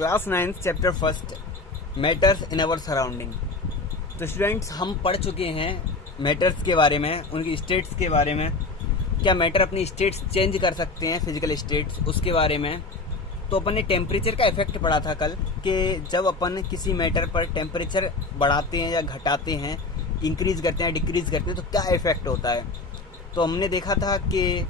Class 9 chapter first matters in our surrounding. तो students, हम पढ़ चुके हैं मैटर्स के बारे में, उनकी स्टेट्स के बारे में। क्या मैटर अपनी स्टेट्स चेंज कर सकते हैं, फिजिकल स्टेट्स, उसके बारे में। तो अपन ने टेम्परेचर का इफेक्ट पढ़ा था कल, कि जब अपन किसी मैटर पर टेम्परेचर बढ़ाते हैं या घटाते हैं, इंक्रीज करते हैं, डिक्रीज करते हैं, तो क्या इफेक्ट होता है। तो हमने देखा था कि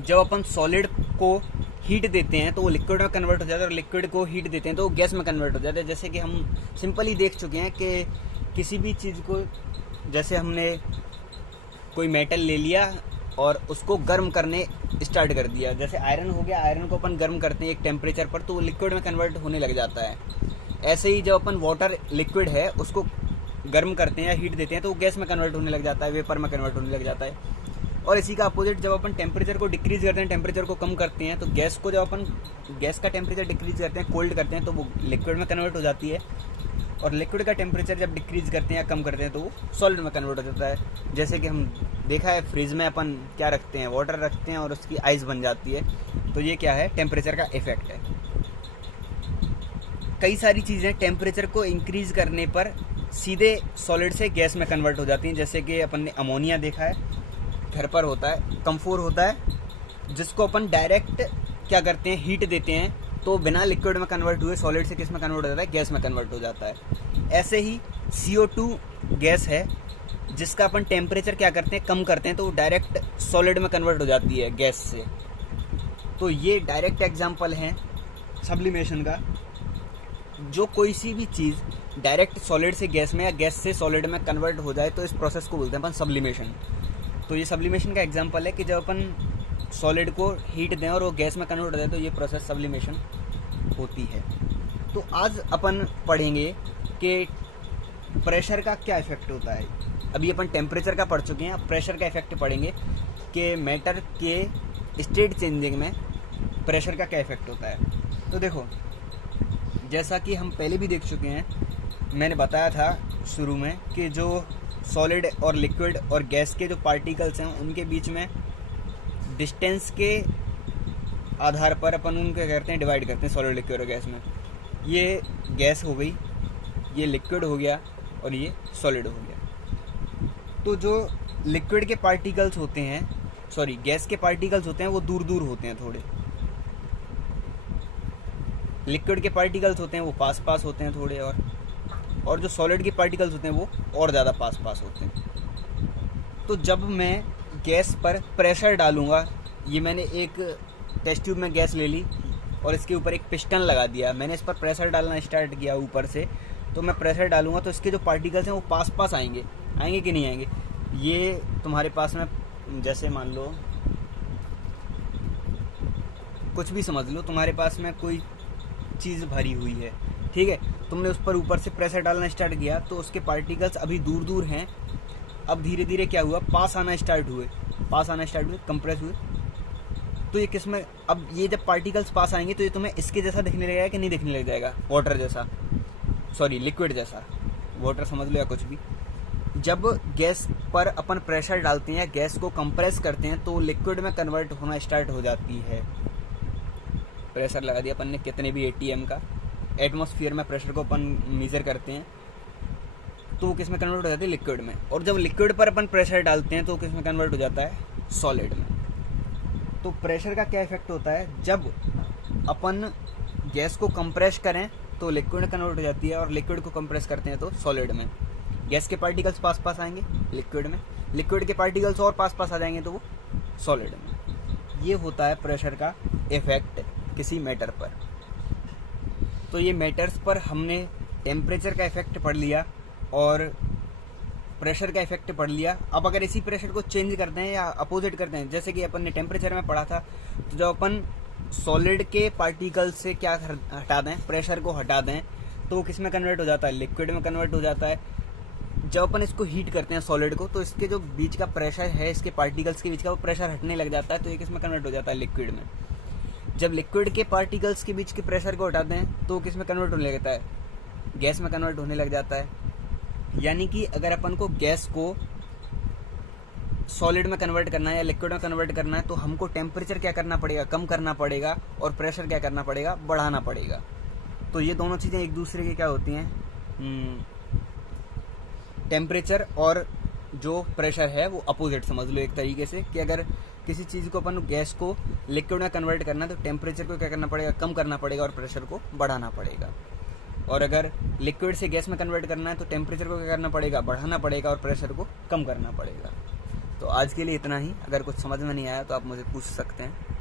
जब अपन सॉलिड को हीट देते हैं तो वो लिक्विड में कन्वर्ट हो जाता है, और लिक्विड को हीट देते हैं तो वो गैस में कन्वर्ट हो जाता है। जैसे कि हम सिंपली देख चुके हैं कि किसी भी चीज़ को, जैसे हमने कोई मेटल ले लिया और उसको गर्म करने स्टार्ट कर दिया, जैसे आयरन हो गया, आयरन को अपन गर्म करते हैं एक टेम्परेचर पर तो वो लिक्विड में कन्वर्ट होने लग जाता है। ऐसे ही जब अपन वाटर लिक्विड है उसको गर्म करते हैं या हीट देते हैं तो वो गैस में कन्वर्ट होने लग जाता है, वेपर में कन्वर्ट होने लग जाता है। और इसी का अपोजिट, जब अपन टेम्परेचर को डिक्रीज करते हैं, टेम्परेचर को कम करते हैं, तो गैस को जब अपन गैस का टेम्परेचर डिक्रीज करते हैं, कोल्ड करते हैं, तो वो लिक्विड में कन्वर्ट हो जाती है। और लिक्विड का टेम्परेचर जब डिक्रीज करते हैं या कम करते हैं तो वो सॉलिड में कन्वर्ट हो जाता है। जैसे कि हम देखा है फ्रिज में अपन क्या रखते हैं, वाटर रखते हैं और उसकी आइस बन जाती है। तो ये क्या है, टेम्परेचर का इफेक्ट है। कई सारी चीज़ें टेम्परेचर को इंक्रीज करने पर सीधे सॉलिड से गैस में कन्वर्ट हो जाती हैं। जैसे कि अपन ने अमोनिया देखा है, घर पर होता है, कम्फोर होता है, जिसको अपन डायरेक्ट क्या करते हैं, हीट देते हैं तो बिना लिक्विड में कन्वर्ट हुए सॉलिड से किस में कन्वर्ट हो जाता है, गैस में कन्वर्ट हो जाता है। ऐसे ही CO2 गैस है, जिसका अपन टेम्परेचर क्या करते हैं, कम करते हैं तो वो डायरेक्ट सॉलिड में कन्वर्ट हो जाती है गैस से। तो ये डायरेक्ट एग्जाम्पल है सब्लिमेशन का। जो कोई सी भी चीज़ डायरेक्ट सॉलिड से गैस में या गैस से सॉलिड में कन्वर्ट हो जाए तो इस प्रोसेस को बोलते हैं अपन सब्लिमेशन। तो ये सब्लिमेशन का एग्जांपल है कि जब अपन सॉलिड को हीट दें और वो गैस में कन्वर्ट हो जाए तो ये प्रोसेस सब्लिमेशन होती है। तो आज अपन पढ़ेंगे कि प्रेशर का क्या इफेक्ट होता है। अभी अपन टेम्परेचर का पढ़ चुके हैं, अब प्रेशर का इफेक्ट पढ़ेंगे कि मैटर के स्टेट चेंजिंग में प्रेशर का क्या इफेक्ट होता है। तो देखो, जैसा कि हम पहले भी देख चुके हैं, मैंने बताया था शुरू में कि जो सॉलिड और लिक्विड और गैस के जो पार्टिकल्स हैं उनके बीच में डिस्टेंस के आधार पर अपन उनको करते हैं, डिवाइड करते हैं सॉलिड, लिक्विड और गैस में। ये गैस हो गई, ये लिक्विड हो गया और ये सॉलिड हो गया। तो जो लिक्विड के पार्टिकल्स होते हैं, सॉरी गैस के पार्टिकल्स होते हैं, वो दूर दूर होते हैं थोड़े। लिक्विड के पार्टिकल्स होते हैं वो पास पास होते हैं थोड़े, और जो सॉलिड के पार्टिकल्स होते हैं वो और ज़्यादा पास पास होते हैं। तो जब मैं गैस पर प्रेशर डालूंगा, ये मैंने एक टेस्ट ट्यूब में गैस ले ली और इसके ऊपर एक पिस्टन लगा दिया, मैंने इस पर प्रेशर डालना स्टार्ट किया ऊपर से, तो मैं प्रेशर डालूंगा तो इसके जो पार्टिकल्स हैं वो पास पास आएंगे कि नहीं आएंगे। ये तुम्हारे पास में, जैसे मान लो कुछ भी समझ लो, तुम्हारे पास में कोई चीज़ भरी हुई है, ठीक है, तुमने उस पर ऊपर से प्रेशर डालना स्टार्ट किया तो उसके पार्टिकल्स अभी दूर दूर हैं, अब धीरे धीरे क्या हुआ, पास आना स्टार्ट हुए, कंप्रेस हुए। तो ये किस में, अब ये जब पार्टिकल्स पास आएंगे तो ये तुम्हें इसके जैसा दिखने लगेगा कि नहीं दिखने लग जाएगा, वाटर जैसा, सॉरी लिक्विड जैसा, वाटर समझ लो या कुछ भी। जब गैस पर अपन प्रेशर डालते हैं या गैस को कंप्रेस करते हैं तो लिक्विड में कन्वर्ट होना स्टार्ट हो जाती है। प्रेशर लगा दिया अपन ने कितने भी ATM का, एटमॉस्फेयर में प्रेशर को अपन मेजर करते हैं तो वो किस में कन्वर्ट हो जाती है, लिक्विड में। और जब लिक्विड पर अपन प्रेशर डालते हैं तो किस में कन्वर्ट हो जाता है, सॉलिड में। तो प्रेशर का क्या इफेक्ट होता है, जब अपन गैस को कंप्रेस करें तो लिक्विड में कन्वर्ट हो जाती है, और लिक्विड को कंप्रेस करते हैं तो सॉलिड में। गैस के पार्टिकल्स पास पास आएंगे लिक्विड में, लिक्विड के पार्टिकल्स और पास पास आ जाएंगे तो वो सॉलिड में। ये होता है प्रेशर का इफेक्ट किसी मैटर पर। तो ये मैटर्स पर हमने टेम्परेचर का इफेक्ट पढ़ लिया और प्रेशर का इफेक्ट पढ़ लिया। अब अगर इसी प्रेशर को चेंज करते हैं या अपोजिट करते हैं, जैसे कि अपन ने टेम्परेचर में पढ़ा था, तो जब अपन सॉलिड के पार्टिकल से क्या हटा दें, प्रेशर को हटा दें, तो वो किस में कन्वर्ट हो जाता है, लिक्विड में कन्वर्ट हो जाता है। जब अपन इसको हीट करते हैं सॉलिड को, तो इसके जो बीच का प्रेशर है, इसके पार्टिकल्स के बीच का, वो प्रेशर हटने लग जाता है, तो ये किस में कन्वर्ट हो जाता है, लिक्विड में। जब लिक्विड के पार्टिकल्स के बीच के प्रेशर को हटाते हैं तो किस में कन्वर्ट होने लगता है, गैस में कन्वर्ट होने लग जाता है। यानी कि अगर अपन को गैस को सॉलिड में कन्वर्ट करना है या लिक्विड में कन्वर्ट करना है तो हमको टेम्परेचर क्या करना पड़ेगा, कम करना पड़ेगा, और प्रेशर क्या करना पड़ेगा, बढ़ाना पड़ेगा। तो ये दोनों चीज़ें एक दूसरे के क्या होती हैं, टेम्परेचर और जो प्रेशर है वो अपोजिट समझ लो एक तरीके से, कि अगर किसी चीज़ को अपन गैस को लिक्विड में कन्वर्ट करना है तो टेम्परेचर को क्या करना पड़ेगा, कम करना पड़ेगा और प्रेशर को बढ़ाना पड़ेगा। और अगर लिक्विड से गैस में कन्वर्ट करना है तो टेम्परेचर को क्या करना पड़ेगा, बढ़ाना पड़ेगा और प्रेशर को कम करना पड़ेगा। तो आज के लिए इतना ही। अगर कुछ समझ में नहीं आया तो आप मुझे पूछ सकते हैं।